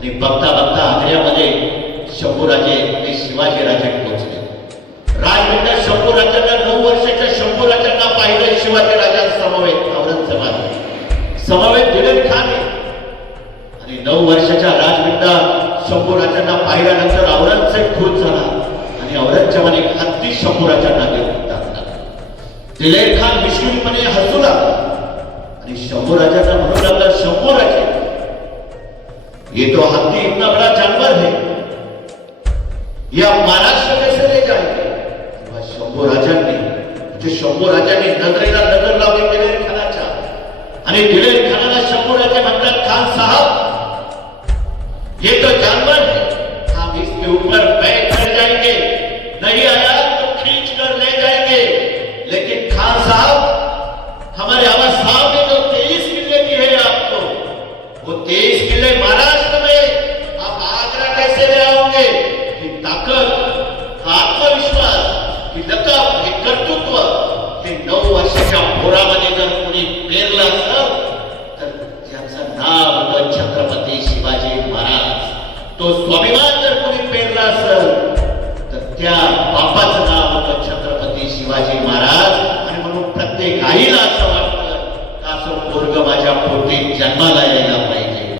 आणि बघता बघता आग्र्यामध्ये शंभूराजे हे शिवाजीराजे पोहोचले. राजविंड शंभूराजांना 9 वर्षाच्या शंभूराजांना पाहिलं शिवाजीराजा समवेत औरंगजेबाने समवेत दिलेर खान आणि 9 वर्षाच्या राजविंडा शंभूराजांना पाहिल्यानंतर औरंगजेब खुश झाला आणि औरंगजेबाने हत्ती शंभूराजांना घेऊन टाकला. दिलेर खान विष्णूपणे हसू लागला आणि शंभूराजांना म्हणू लागला, शंभूराजे ये तो हाथी इतना बड़ा जानवर है, ये आप महाराष्ट्र कैसे ले जाएंगे? शंभूराजांनी नजरेला नजर लावली दिलेर खानाच्या आणि दिलेर खानाला शंभूराजे म्हणतात, खान साहब ये तो जानवर है, हम इसके ऊपर बैठ कर जाएंगे, नहीं आया तो खींच कर ले जाएंगे, लेकिन खान साहब हमारे आवाज साहब ने जो 23 किले दी है आपको, वो 23 किले महाराष्ट्र में आप आगरा कैसे ले आओगे? ही ताकद, आत्मविश्वास, ही लकब, हे कर्तृत्व हे 9 वर्षाच्या पोरामध्ये जर कोणी पेरलं असतं तर त्याचं नाव होतं छत्रपती शिवाजी महाराज. तो स्वाभिमान जर कोणी पेरला असेल तर त्या बापा